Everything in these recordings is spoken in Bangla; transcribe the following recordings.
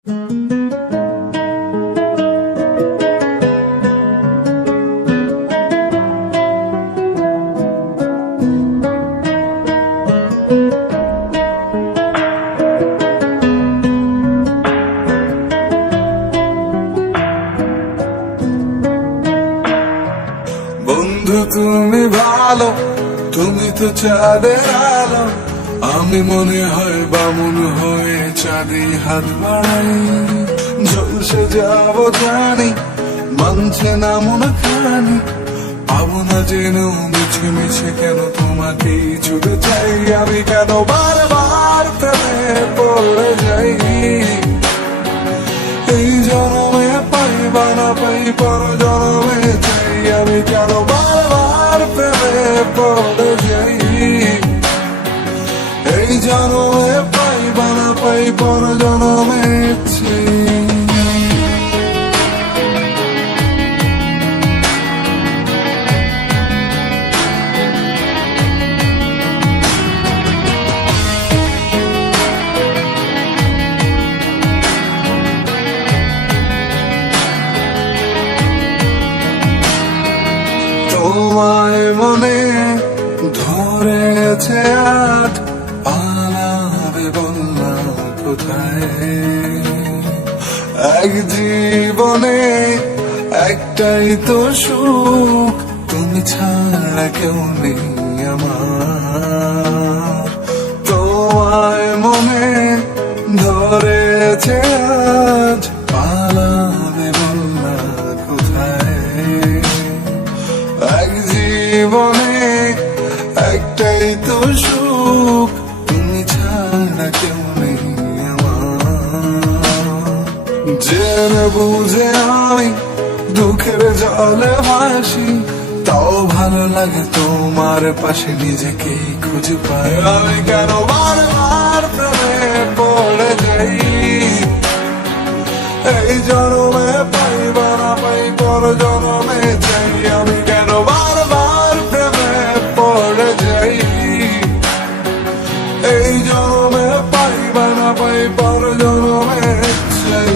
বন্ধু তুমি ভালো, তুমি তো চাঁদের আলো। আমি মনে হয় বামুন হয়ে চাঁদে হাত বাড়াই। ঝলসে যাব জানি, মানছে না মন খানি। পাবো না যেন মিছে মিছে কেন তোমাকে ছুটে চাই। আমি কেন বারবার প্রেমে পড়ে যাই। এই জন্মে পাই বা না পাই, পর জন্মে চাই। আমি কেন বারবার প্রেমে পড়ে যাই। এই জন্মে পাই বা না পাই, পর জন্মে চাই। তোমায় মনে ধরেছে আজ, পালাবে বললাম কোথায়। এক জীবনে একটাই তো সুখ, তুমি ছাড়া কেউ নেই আমার। তোমায় মনে ধরেছে আজ, পালাবে বললাম কোথায়। এক জীবনে একটাই তো সুখ, তুমি ছাড়া কেউ নেই আমার। জেনে বুঝে আমি দুঃখের জলে ভাসি, তাও ভালো লাগে তোমার পাশে নিজেকে খুঁজে পাই। আমি কেন বারবার প্রেমে পড়ে যাই। এই জন্মে পাই বা না পাই, পর জন্মে চাই। আমি কেন বারবার প্রেমে পড়ে যাই। এই জন্মে পাই বা না পাই, পর জন্মে চাই।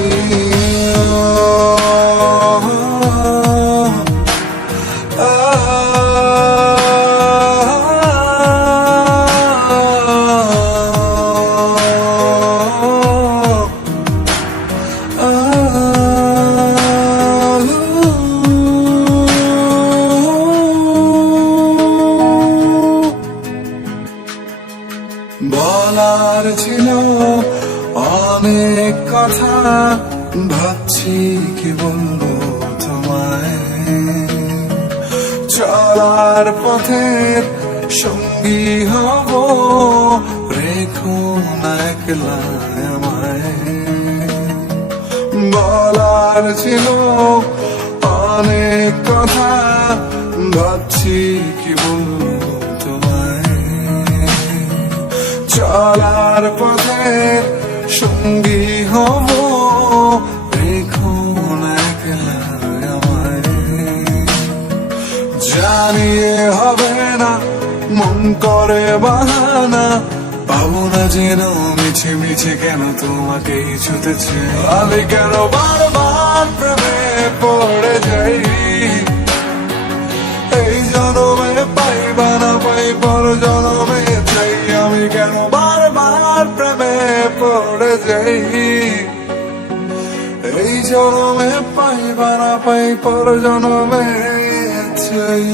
বলার ছিল অনেক কথা, ভাবছি কি বলবো তোমায়। চলার পথের সঙ্গী হব, রেখো না একলা আমায়। বলার ছিল অনেক কথা, ভাবছি কি বলবো তোমায়। চলার পথে সঙ্গী হব, রেখো না একলা আমায়। জানিয়ে হবে না, মন করে বাহানা। পাবো না যেন মিছে মিছে কেন তোমাকে ছুটেছে। আমি কেন বারবার প্রেমে পড়ে যাই। এই জন্মে পাই বা না পাই, পর জন্মে চাই। আমি কেন বারবার প্রেমে পড়ে যাই। এই জন্মে পাই বা না পাই, পর জন্মে চাই।